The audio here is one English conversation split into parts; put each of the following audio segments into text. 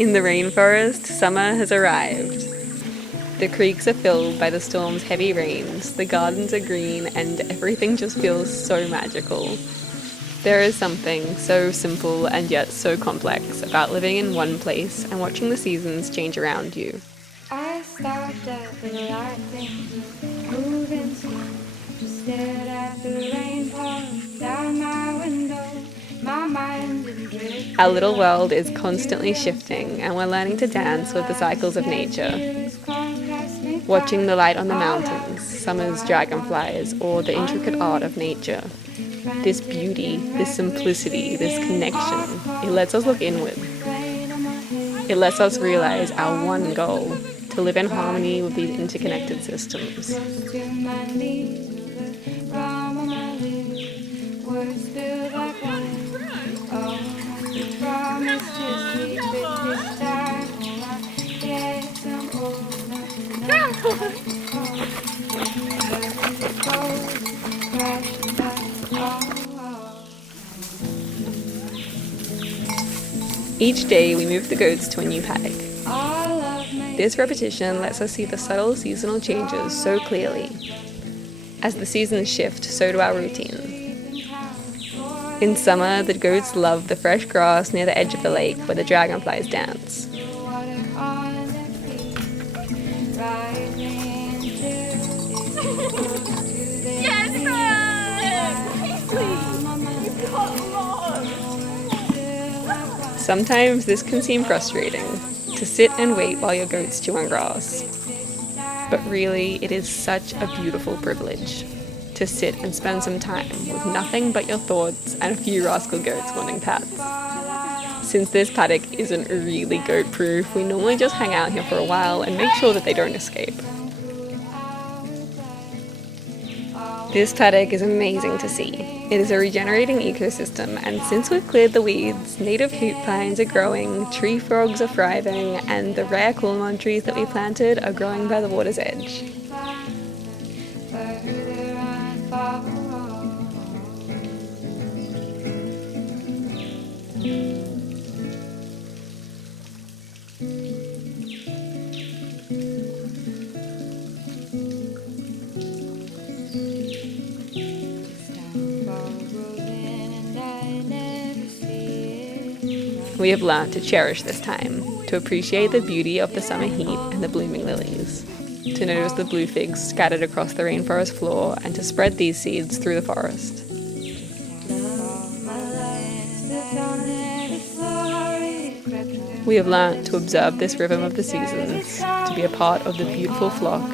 In the rainforest, summer has arrived. The creeks are filled by the storm's heavy rains, the gardens are green, and everything just feels so magical. There is something so simple and yet so complex about living in one place and watching the seasons change around you. I stopped at the light things moving slow, just stared at the rain pouring down my window. My mind didn't drift. Our little world is constantly shifting, and we're learning to dance with the cycles of nature. Watching the light on the mountains, summer's dragonflies, or the intricate art of nature. This beauty, this simplicity, this connection, it lets us look inward. It lets us realize our one goal, to live in harmony with these interconnected systems. Each day we move the goats to a new paddock. This repetition lets us see the subtle seasonal changes so clearly. As the seasons shift, so do our routine. In summer, the goats love the fresh grass near the edge of the lake where the dragonflies dance. Sometimes this can seem frustrating, to sit and wait while your goats chew on grass. But really, it is such a beautiful privilege to sit and spend some time with nothing but your thoughts and a few rascal goats wanting pats. Since this paddock isn't really goat-proof, we normally just hang out here for a while and make sure that they don't escape. This paddock is amazing to see. It is a regenerating ecosystem, and since we've cleared the weeds, native hoop pines are growing, tree frogs are thriving, and the rare coolmon trees that we planted are growing by the water's edge. We have learned to cherish this time, to appreciate the beauty of the summer heat and the blooming lilies, to notice the blue figs scattered across the rainforest floor, and to spread these seeds through the forest. We have learned to observe this rhythm of the seasons, to be a part of the beautiful flock,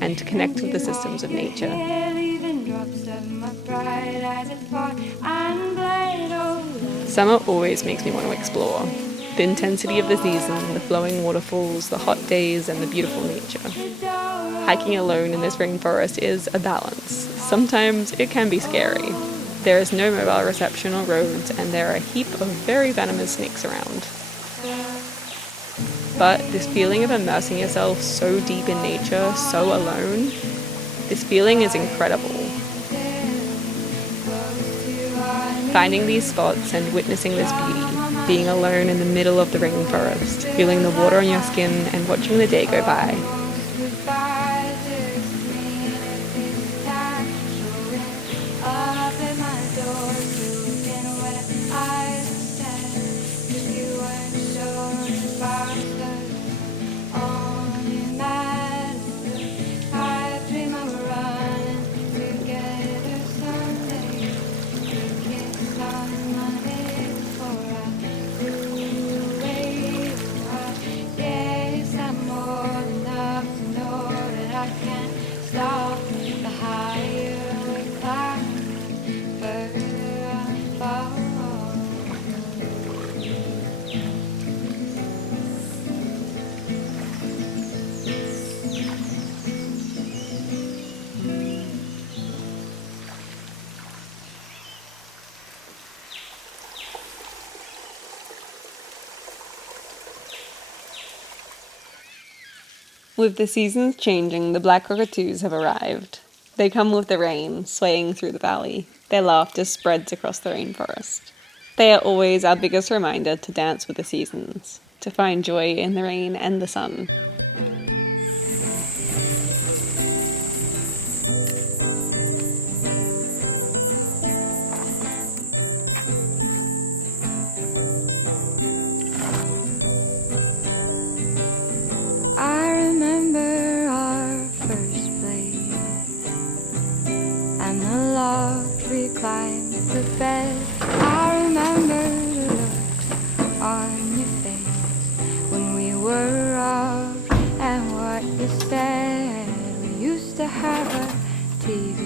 and to connect with the systems of nature. Summer always makes me want to explore. The intensity of the season, the flowing waterfalls, the hot days, and the beautiful nature. Hiking alone in this rainforest is a balance. Sometimes it can be scary. There is no mobile reception or roads, and there are a heap of very venomous snakes around. But this feeling of immersing yourself so deep in nature, so alone, this feeling is incredible. Finding these spots and witnessing this beauty, being alone in the middle of the rainforest, feeling the water on your skin and watching the day go by. With the seasons changing, the black cockatoos have arrived. They come with the rain, swaying through the valley. Their laughter spreads across the rainforest. They are always our biggest reminder to dance with the seasons, to find joy in the rain and the sun. I remember our first play and the loft we climbed the bed. I remember the look on your face when we were off and what you said. We used to have a TV.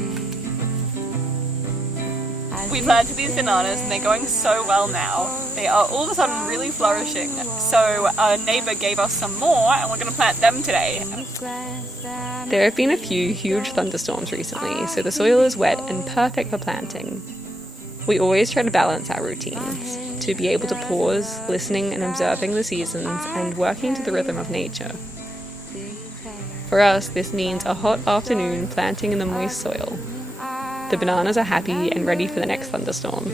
We planted these bananas and they're going so well now. They are all of a sudden really flourishing. So a neighbour gave us some more and we're going to plant them today. There have been a few huge thunderstorms recently, so the soil is wet and perfect for planting. We always try to balance our routines, to be able to pause, listening and observing the seasons and working to the rhythm of nature. For us, this means a hot afternoon planting in the moist soil. The bananas are happy and ready for the next thunderstorm.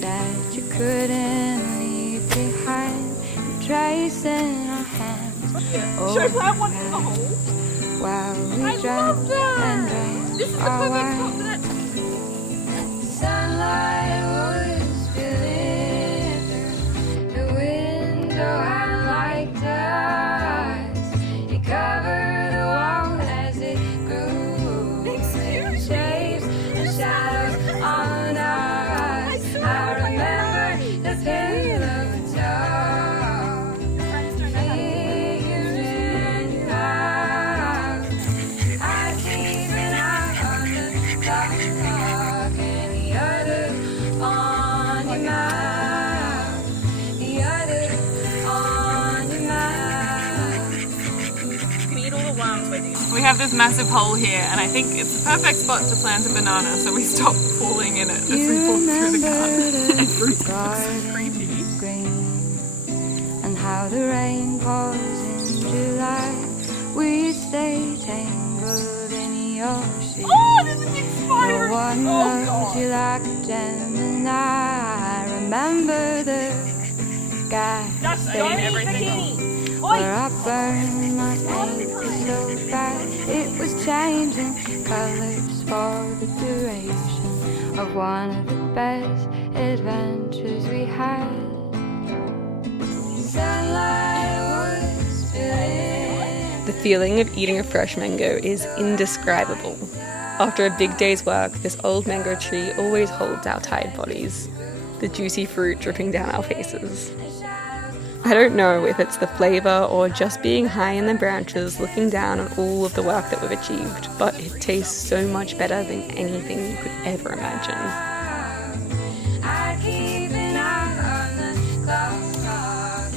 That you couldn't leave behind, tracing our hands. Should I plant one in the hole? While we I drank love that! and drank This is the our perfect wine. spot for that. Sunlight was spilling through the window and like dust. It covered the wall as it grew. Shapes and shadows on us. I remember the pillow talk. Figures in your eyes. I keep an eye on the clock and the other on your mouth. The other on your mouth. You can eat all the worms with you. We have this massive hole here and I think it's the perfect spot to plant a banana, so we stop falling in it as we walk through the garden. Everything looks so creepy. And how the rain pours in July. We stay tangled in your sheets. Oh, there's a big spider! No one loves you like a Gemini. I remember the gas station where I burned my ankle so fast. It was changing colors for the duration of one of the best adventures we had. Sunlight was spilling. The feeling of eating a fresh mango is indescribable. After a big day's work, this old mango tree always holds our tired bodies, the juicy fruit dripping down our faces. I don't know if it's the flavour or just being high in the branches looking down on all of the work that we've achieved, but it tastes so much better than anything you could ever imagine. I keep an eye on the clock.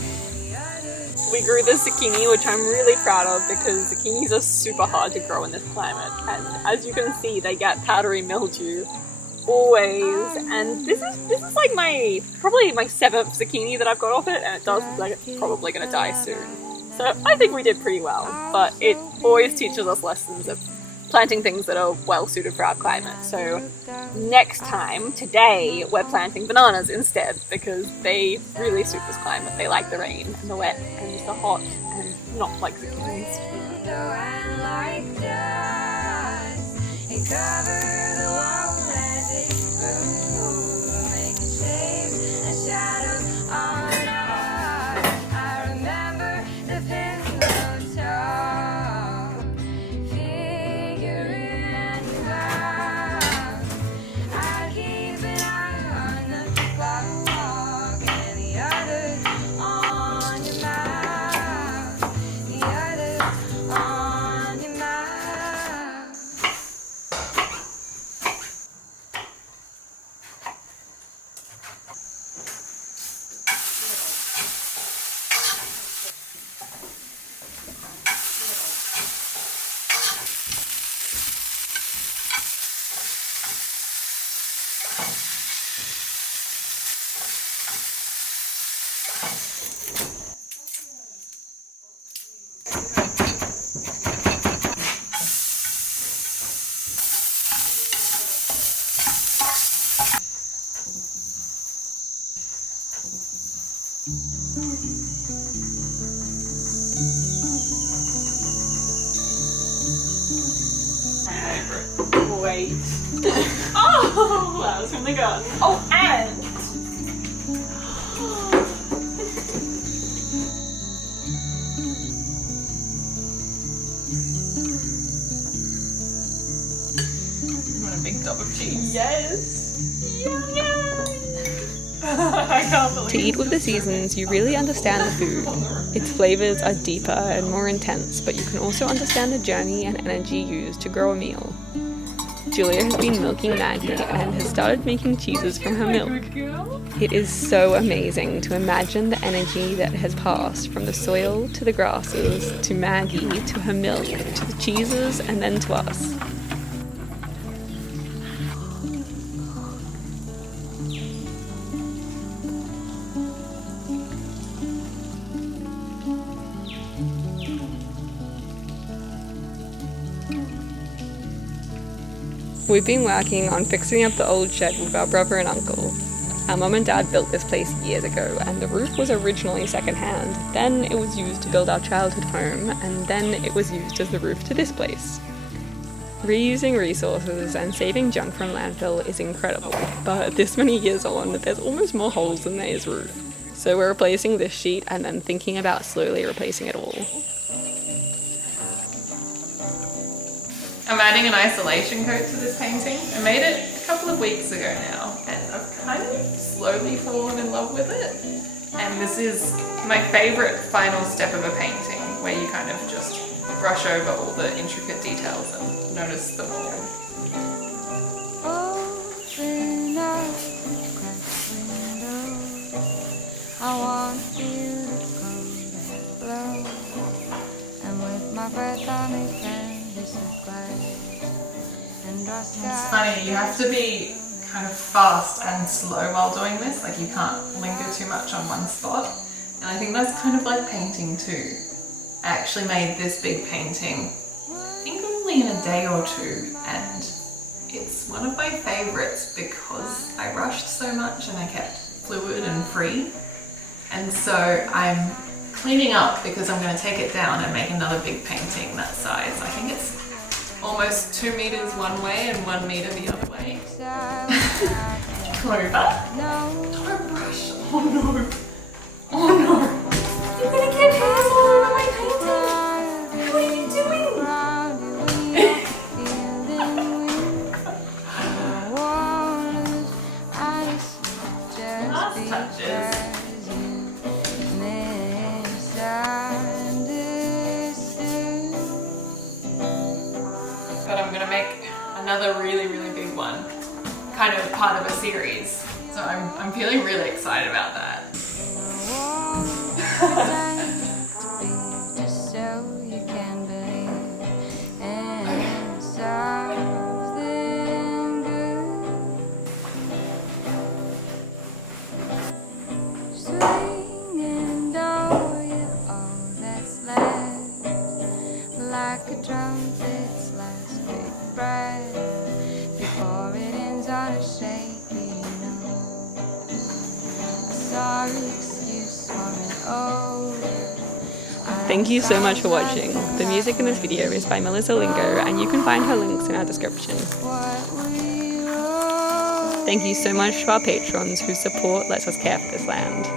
We grew the zucchini, which I'm really proud of because zucchinis are super hard to grow in this climate. And as you can see, they get powdery mildew always. And this is like probably my 7th zucchini that I've got off it, and it does look like it's probably going to die soon. So I think we did pretty well, but it always teaches us lessons of planting things that are well suited for our climate. So next time, today, we're planting bananas instead because they really suit this climate. They like the rain and the wet and the hot and not like zucchinis. Wait. Oh, that was from the gun. Oh, and you want a big dob of cheese? Yes. I can't believe To eat with the seasons, you really understand the food. Its flavors are deeper and more intense, but you can also understand the journey and energy used to grow a meal. Julia has been milking Maggie and has started making cheeses from her milk. It is so amazing to imagine the energy that has passed from the soil to the grasses, to Maggie, to her milk, to the cheeses, and then to us. We've been working on fixing up the old shed with our brother and uncle. Our mum and dad built this place years ago, and the roof was originally second-hand. Then it was used to build our childhood home, and then it was used as the roof to this place. Reusing resources and saving junk from landfill is incredible, but this many years on, there's almost more holes than there is roof. So we're replacing this sheet and then thinking about slowly replacing it all. I'm adding an isolation coat to this painting. I made it a couple of weeks ago now, and I've kind of slowly fallen in love with it. And this is my favorite final step of a painting, where you kind of just brush over all the intricate details and notice them all. Open up the window. I want you to come and blow. And with my breath on it can disappear. It's funny, you have to be kind of fast and slow while doing this, like you can't linger too much on one spot. And I think that's kind of like painting too. I actually made this big painting, I think only in a day or two, and it's one of my favorites because I rushed so much and I kept fluid and free. And so I'm cleaning up because I'm going to take it down and make another big painting that size. I think it's almost 2 meters one way and 1 meter the other way. Clover, don't rush. Oh no. Oh no. You're gonna get hairs all over my painting. What are you doing? Last touches. But I'm gonna make another really big one, kind of part of a series. So I'm feeling really excited about that. Just so you can believe in something good. Swinging over you all that's left, like a trumpet's last big breath, before it ends on a shaky note. A sorry excuse for an old. Thank you so much for watching. The music in this video is by Melissa Lingo, and you can find her links in our description. Thank you so much to our patrons whose support lets us care for this land.